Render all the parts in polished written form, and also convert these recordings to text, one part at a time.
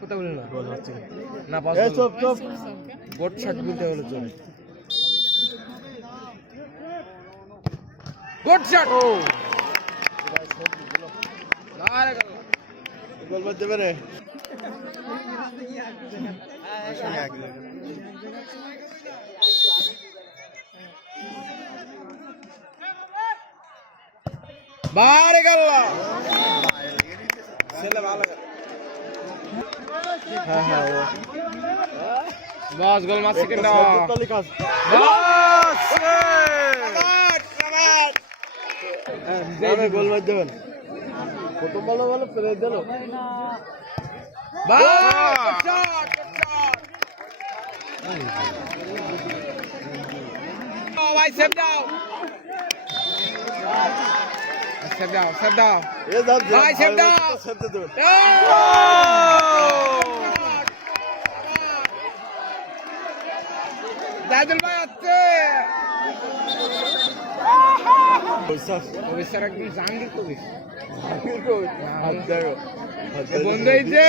কথা বলি না গোট শাক বলতে হলো চলে গোট শাক গোল বাজতে পারে বারে গাল্লা ছেলে ভালো হ্যাঁ হ্যাঁ বাস গোল মারছে কিনা বাস যাবে গোল মার দেবেন কত ভালো ভালো প্লে দিল বাস শট ও ভাই সেভ দাও Save down. Bye, save down. Dadul bhai ache. Obisar ekdom Jangir Kobis. Jangir Kobis. Hat dekho. Bondho hoyche.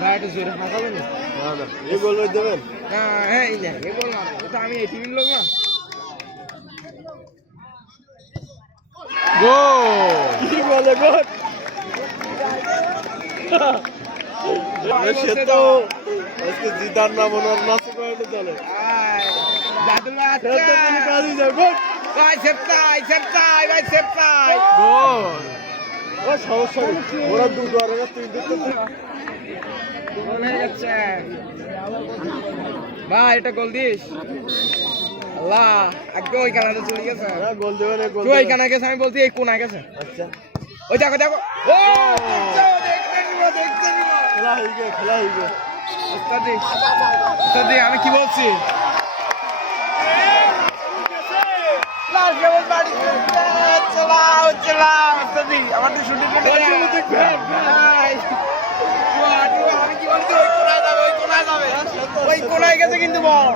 ভাই এটা জোরে ফাঁকাবেন না না এই গোল হয়ে দেবেন না হ্যাঁ এই না এই গোল না এটা আমি এই টিমের লোক না গোল কি বলে গোল সে তো আজকে জিদার না মনার নাচ করে চলে জাদুল ভাই আছে তো তিনি কাজই যায় গোল ভাই সেপটাই ভাই সেপটাই গোল ও সমস্যা নেই ওরা দুটো আর ওরা তিন দুটো ভাই এটা গোল দিস আল্লাহ আগে ওই কানাতে চলে গেছে গোল দেবে না গোল ওই কানা গেছে আমি বলছি এই কোনায় গেছে আচ্ছা ওই দেখো দেখো ও দেখতে নিব খেলা হয়ে গেছে ওস্তাদি আমি কি বলছি লাস্ট গেল বাড়ি চালাও ওস্তাদি আমার তো শুটিং দেখবে ওই কোনায় গেছে কিন্তু বল